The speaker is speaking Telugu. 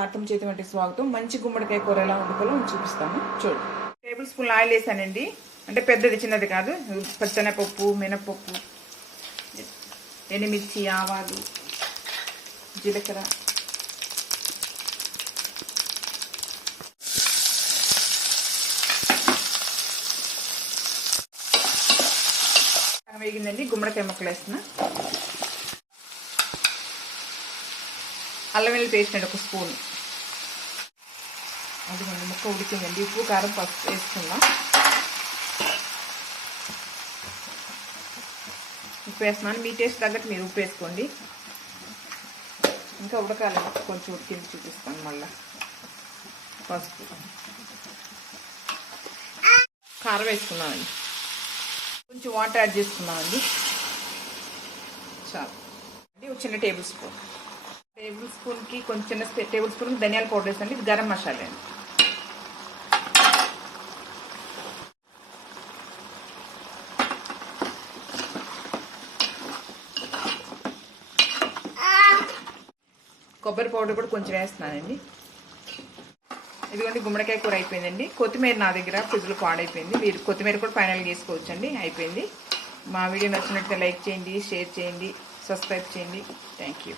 భారతం చేతి వంటి స్వాగతం. మంచి గుమ్మడికాయ కూర ఎలా వండుకోవాలో చూపిస్తాను, చూడు. టేబుల్ స్పూన్ ఆయిల్ వేసానండి, అంటే పెద్దది చిన్నది కాదు. పచ్చెనపప్పు, మినపప్పు, ఎండుమిర్చి, ఆవాలు, జీలకర్ర, వేగిందండి. గుమ్మడికాయ ముక్కలు వేస్తున్నా. అల్లం వెల్లుల్లి పేస్ట్ అండి 1 స్పూన్. అదిగోండి ముక్క ఉడికిందండి. ఉప్పు, కారం, పసుపు వేసుకుందాం. ఉప్పు వేస్తున్నాను. మీ టేస్ట్ తగ్గట్టు మీరు ఉప్పు వేసుకోండి. ఇంకా ఉడకాలి, కొంచెం ఉడికింది చూపిస్తాను మళ్ళీ. పసుపు, కారం వేసుకున్నామండి. కొంచెం వాటర్ యాడ్ చేసుకున్నామండి. చాలు అండి. ఒక చిన్న టేబుల్ స్పూన్కి కొంచెం చిన్న టేబుల్ స్పూన్ ధనియాల పౌడర్ వేసండి. ఇది గరం మసాలా అండి. కొబ్బరి పౌడర్ కూడా కొంచెం వేస్తున్నానండి. ఇదిగోండి గుమ్మడికాయ కూర అయిపోయిందండి. కొత్తిమీర నా దగ్గర ఫ్రిడ్జ్లో పాడైపోయింది. మీరు కొత్తిమీర కూడా ఫైనల్గా వేసుకోవచ్చండి. అయిపోయింది. మా వీడియో నచ్చినట్లయితే లైక్ చేయండి, షేర్ చేయండి, సబ్స్క్రైబ్ చేయండి. Thank you.